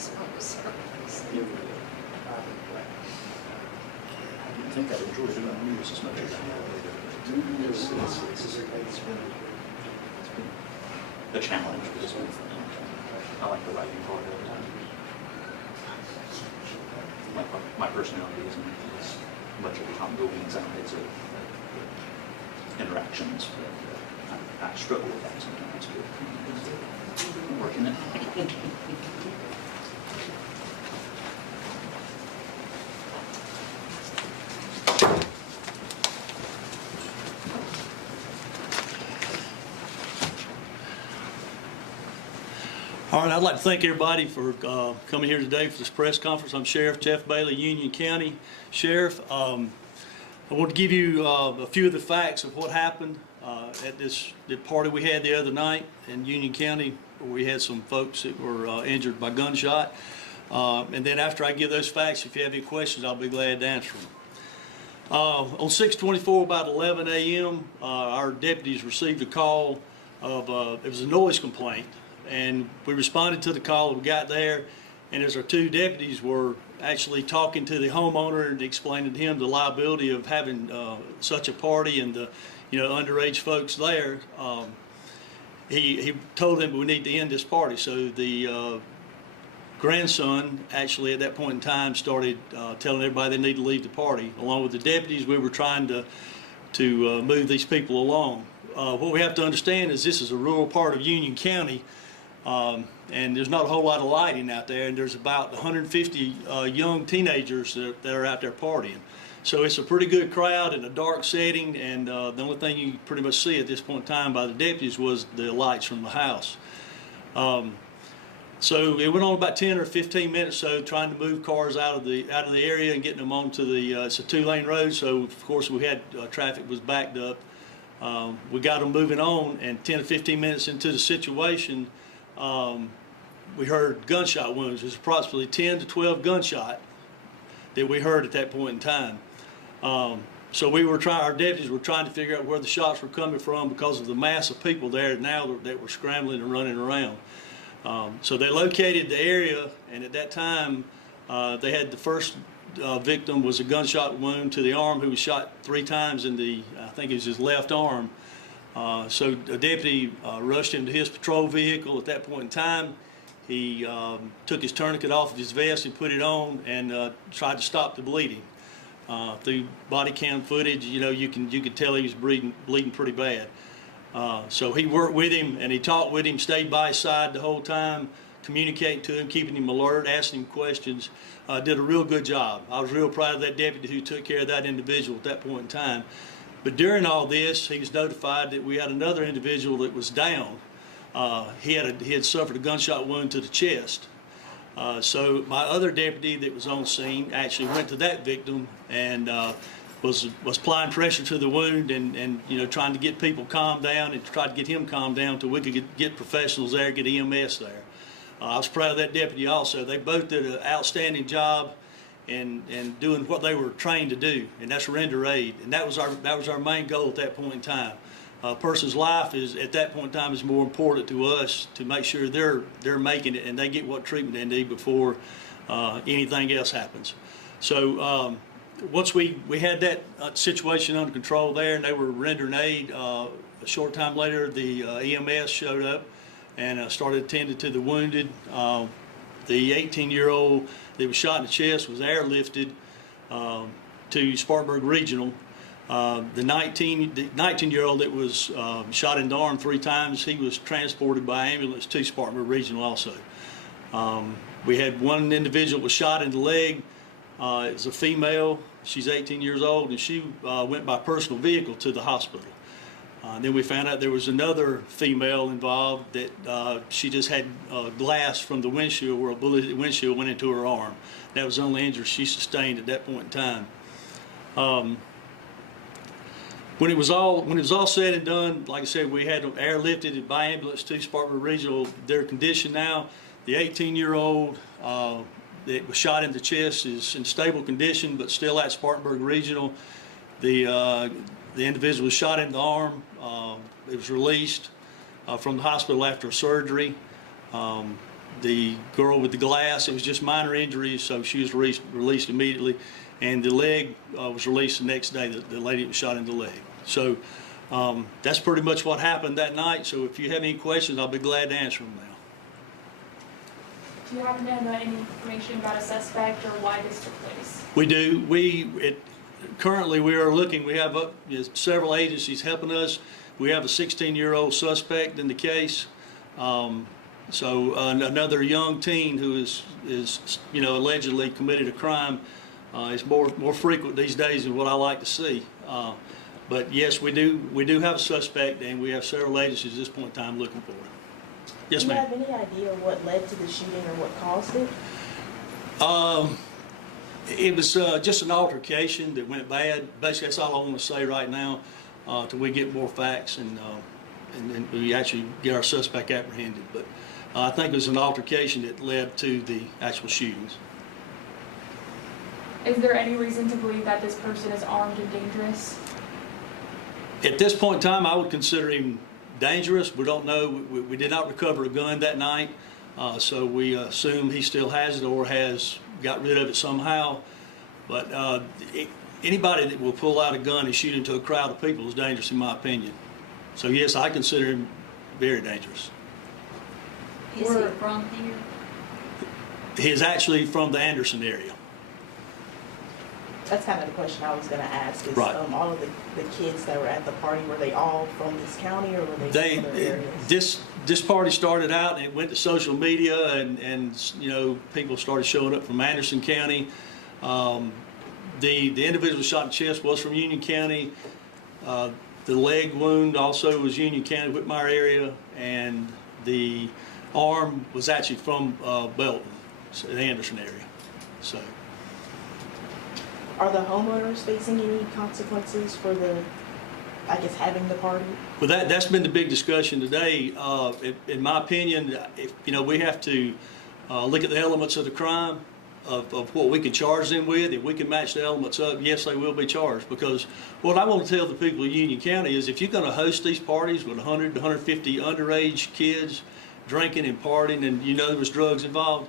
I think I enjoy doing news as much as I have. It's been a challenge, but it's been fun. I like the writing part of it. My personality isn't as much of a ongoing as interactions. I struggle with that sometimes, but I'm working it. All right, I'd like to thank everybody for coming here today for this press conference. I'm Sheriff Jeff Bailey, Union County Sheriff. I want to give you a few of the facts of what happened at the party we had the other night in Union County, where we had some folks that were injured by gunshot. And then after I give those facts, if you have any questions, I'll be glad to answer them. On 6/24, about 11 a.m., our deputies received a call of it was a noise complaint. And we responded to the call. We got there, and as our two deputies were actually talking to the homeowner and explaining to him the liability of having such a party and the underage folks there, he told them we need to end this party. So the grandson actually at that point in time started telling everybody they need to leave the party. Along with the deputies, we were trying to move these people along. What we have to understand is this is a rural part of Union County. And there's not a whole lot of lighting out there, and there's about 150 young teenagers that are out there partying. So it's a pretty good crowd in a dark setting, and the only thing you pretty much see at this point in time by the deputies was the lights from the house. So it went on about 10 or 15 minutes so trying to move cars out of the area and getting them onto the it's a two-lane road, so of course we had traffic was backed up. We got them moving on, and 10 or 15 minutes into the situation, we heard gunshot wounds. There's approximately 10 to 12 gunshot that we heard at that point in time. So our deputies were trying to figure out where the shots were coming from because of the mass of people there now that were scrambling and running around. So they located the area, and at that time they had the first victim was a gunshot wound to the arm, who was shot 3 times in I think it was his left arm. So a deputy rushed him to his patrol vehicle. At that point in time, he took his tourniquet off of his vest and put it on and tried to stop the bleeding. Through body cam footage, you could tell he was bleeding pretty bad. So he worked with him and he talked with him, stayed by his side the whole time, communicating to him, keeping him alert, asking him questions. Did a real good job. I was real proud of that deputy who took care of that individual at that point in time. But during all this, he was notified that we had another individual that was down. He had suffered a gunshot wound to the chest. So my other deputy that was on scene actually went to that victim and was applying pressure to the wound and trying to get people calmed down and try to get him calmed down until we could get professionals there, get EMS there. I was proud of that deputy also. They both did an outstanding job and doing what they were trained to do, and that's render aid. And that was our main goal at that point in time. A person's life is at that point in time is more important to us to make sure they're making it and they get what treatment they need before anything else happens. So once we had that situation under control there and they were rendering aid, a short time later the EMS showed up and started attending to the wounded. The 18-year-old that was shot in the chest was airlifted to Spartanburg Regional. The 19-year-old that was shot in the arm 3 times, he was transported by ambulance to Spartanburg Regional also. We had one individual was shot in the leg. It was a female. She's 18 years old, and she went by personal vehicle to the hospital. Then we found out there was another female involved that she just had glass from the windshield, where a bullet at the windshield went into her arm. That was the only injury she sustained at that point in time. When it was all said and done, like I said, we had them airlifted by ambulance to Spartanburg Regional. Their condition now, the 18-year-old that was shot in the chest is in stable condition, but still at Spartanburg Regional. The individual was shot in the arm. It was released from the hospital after surgery. the girl with the glass, it was just minor injuries, so she was released immediately. And the leg was released the next day, the lady that was shot in the leg. So that's pretty much what happened that night. So if you have any questions, I'll be glad to answer them now. Do you happen to know any information about a suspect or why this took place? We do. Currently, we are looking. We have several agencies helping us. We have a 16-year-old suspect in the case. Another young teen who is allegedly committed a crime. It's more frequent these days than what I like to see. But yes, we do have a suspect, and we have several agencies at this point in time looking for him. Yes, ma'am. Do you have any idea what led to the shooting or what caused it? It was just an altercation that went bad. Basically, that's all I want to say right now, till we get more facts and then we actually get our suspect apprehended. But I think it was an altercation that led to the actual shootings. Is there any reason to believe that this person is armed and dangerous? At this point in time, I would consider him dangerous. We don't know. We did not recover a gun that night, so we assume he still has it or has got rid of it somehow. But anybody that will pull out a gun and shoot into a crowd of people is dangerous, in my opinion. So yes, I consider him very dangerous. Is he from here? He is actually from the Anderson area. That's kind of the question I was going to ask. Is Right. All of the kids that were at the party, were they all from this county or were they from other areas? This party started out and it went to social media and people started showing up from Anderson County. The individual shot in the chest was from Union County. The leg wound also was Union County, Whitmire area, and the arm was actually from Belton, so the Anderson area. So. Are the homeowners facing any consequences for having the party? Well, that's been the big discussion today. In my opinion, we have to look at the elements of the crime, of what we can charge them with. If we can match the elements up, yes, they will be charged. Because what I want to tell the people of Union County is if you're going to host these parties with 100 to 150 underage kids drinking and partying, and there was drugs involved,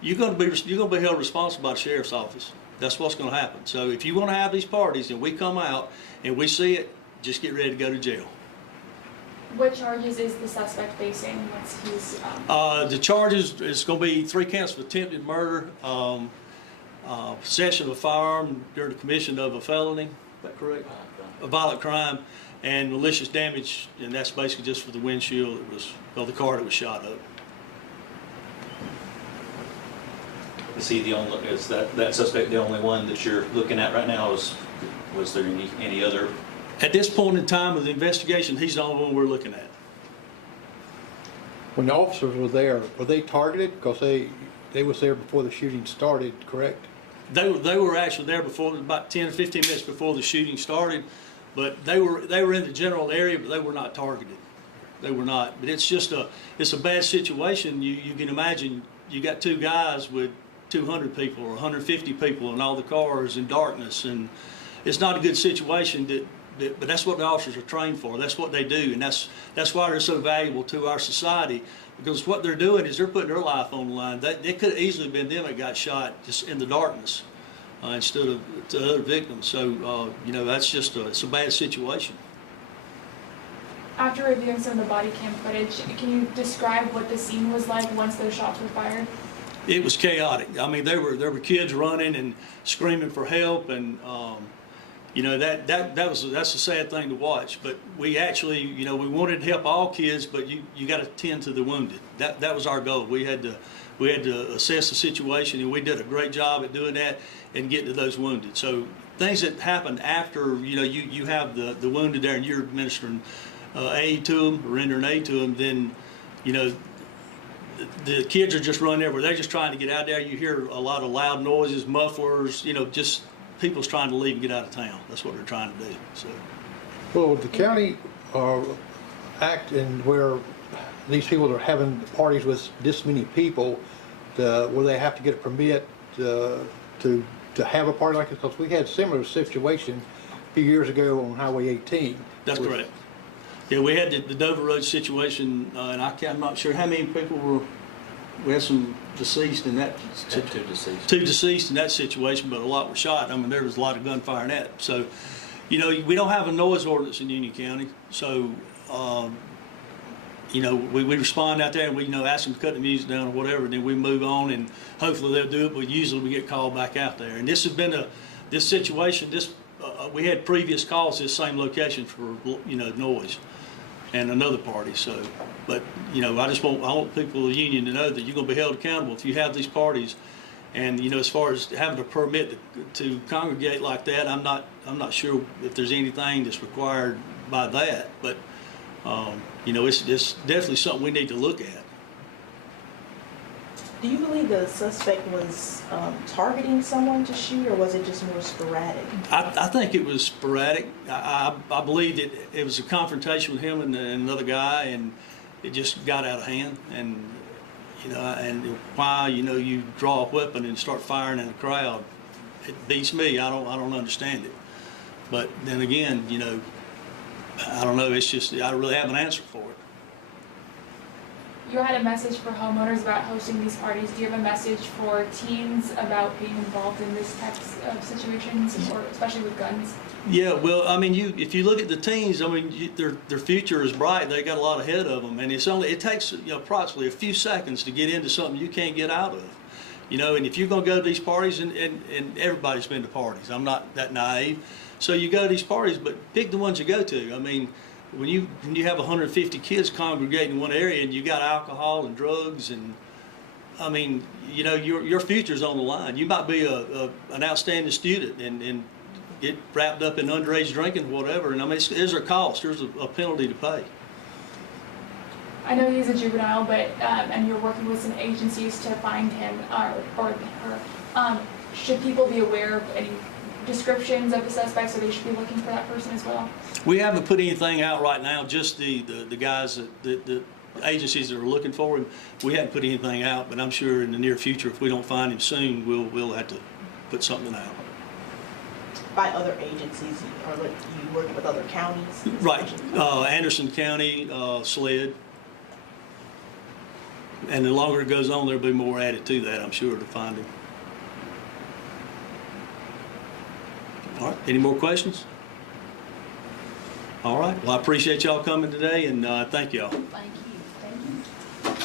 you're going to be held responsible by the sheriff's office. That's what's going to happen. So if you want to have these parties and we come out and we see it, just get ready to go to jail. What charges is the suspect facing once he's... The charges is going to be 3 counts of attempted murder, possession of a firearm during the commission of a felony. Is that correct? A violent crime, and malicious damage, and that's basically just for the windshield of the car that was shot up. Is he the only? Is that suspect the only one that you're looking at right now? Was there any other? At this point in time of the investigation, he's the only one we're looking at. When the officers were there, were they targeted? Because they was there before the shooting started, correct? They were actually there before, about 10 or 15 minutes before the shooting started, but they were in the general area, but they were not targeted. They were not. But it's a bad situation. You can imagine you got 2 guys with 200 people or 150 people in all the cars in darkness, and it's not a good situation. But that's what the officers are trained for. That's what they do, and that's why they're so valuable to our society, because what they're doing is they're putting their life on the line. It could have easily been them that got shot just in the darkness instead of to other victims. So that's it's a bad situation. After reviewing some of the body cam footage, can you describe what the scene was like once those shots were fired? It was chaotic. I mean, there were kids running and screaming for help, and that's a sad thing to watch. But we actually, we wanted to help all kids, but you got to tend to the wounded. That was our goal. We had to assess the situation, and we did a great job at doing that and getting to those wounded. So things that happened after, you have the wounded there, and you're administering aid to them, or rendering aid to them, then, the kids are just running everywhere. They're just trying to get out there. You hear a lot of loud noises, mufflers, just people's trying to leave and get out of town. That's what they're trying to do. So, Well, the county act in where these people are having parties with this many people, where they have to get a permit to have a party like this? Because we had a similar situation a few years ago on Highway 18. that's correct. Yeah, we had the Dover Road situation, and I'm not sure how many people we had some deceased in that. Two deceased. Two deceased in that situation, but a lot were shot. I mean, there was a lot of gunfire in that. So, you know, we don't have a noise ordinance in Union County. So, you know, we respond out there and we, you know, ask them to cut the music down or whatever, and then we move on and hopefully they'll do it, but usually we get called back out there. And this has been this situation, we had previous calls to this same location for, you know, noise and another party. So, but, you know, I want people of the union to know that you're going to be held accountable if you have these parties. And, you know, as far as having a permit to congregate like that, I'm not sure if there's anything that's required by that, but, you know, it's definitely something we need to look at. Do you believe the suspect was targeting someone to shoot, or was it just more sporadic? I think it was sporadic. I believe that it was a confrontation with him and another guy, and it just got out of hand. And, you know, and why, you know, you draw a weapon and start firing in a crowd, it beats me. I don't understand it. But then again, you know, I don't know. It's just I really have an answer for it. You had a message for homeowners about hosting these parties. Do you have a message for teens about being involved in this types of situations, or especially with guns? Yeah, well, I mean, if you look at the teens, I mean, their future is bright. They got a lot ahead of them, and it takes, you know, approximately a few seconds to get into something you can't get out of. You know, and if you're going to go to these parties, and everybody's been to parties, I'm not that naive. So you go to these parties, but pick the ones you go to. I mean, when you have 150 kids congregating in one area and you got alcohol and drugs, and I mean, you know, your future's on the line. You might be an outstanding student and get wrapped up in underage drinking, whatever. And I mean, there's a cost. There's a penalty to pay. I know he's a juvenile, but and you're working with some agencies to find him or her. Should people be aware of any descriptions of the suspects, so they should be looking for that person as well? We haven't put anything out right now, just the guys, the agencies that are looking for him. We haven't put anything out, but I'm sure in the near future, if we don't find him soon, we'll have to put something out. By other agencies, are you working with other counties? Right, Anderson County, SLED. And the longer it goes on, there'll be more added to that, I'm sure, to find him. All right, any more questions? All right, well, I appreciate y'all coming today, and thank y'all. Thank you.